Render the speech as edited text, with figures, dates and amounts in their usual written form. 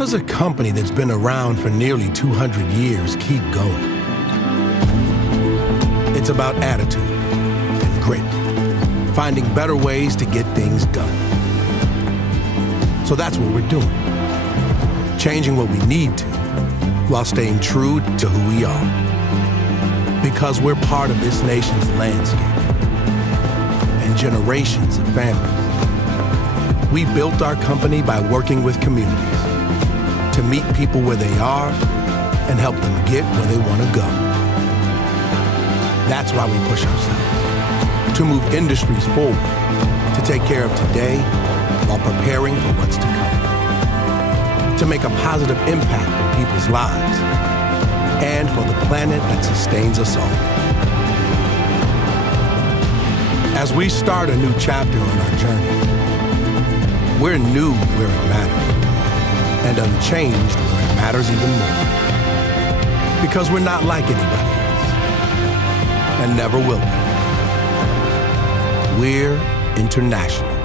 does a company that's been around for nearly 200 years keep going? It's about attitude and grit, finding better ways to get things done. So that's what we're doing, changing what we need to while staying true to who we are. Because we're part of this nation's landscape and generations of families. We built our company by working with communities to meet people where they are and help them get where they want to go. That's why we push ourselves, to move industries forward, to take care of today while preparing for what's to come, to make a positive impact in people's lives and for the planet that sustains us all. As we start a new chapter on our journey, we're new where it matters and unchanged where it matters even more. Because we're not like anybody else and never will be. We're international.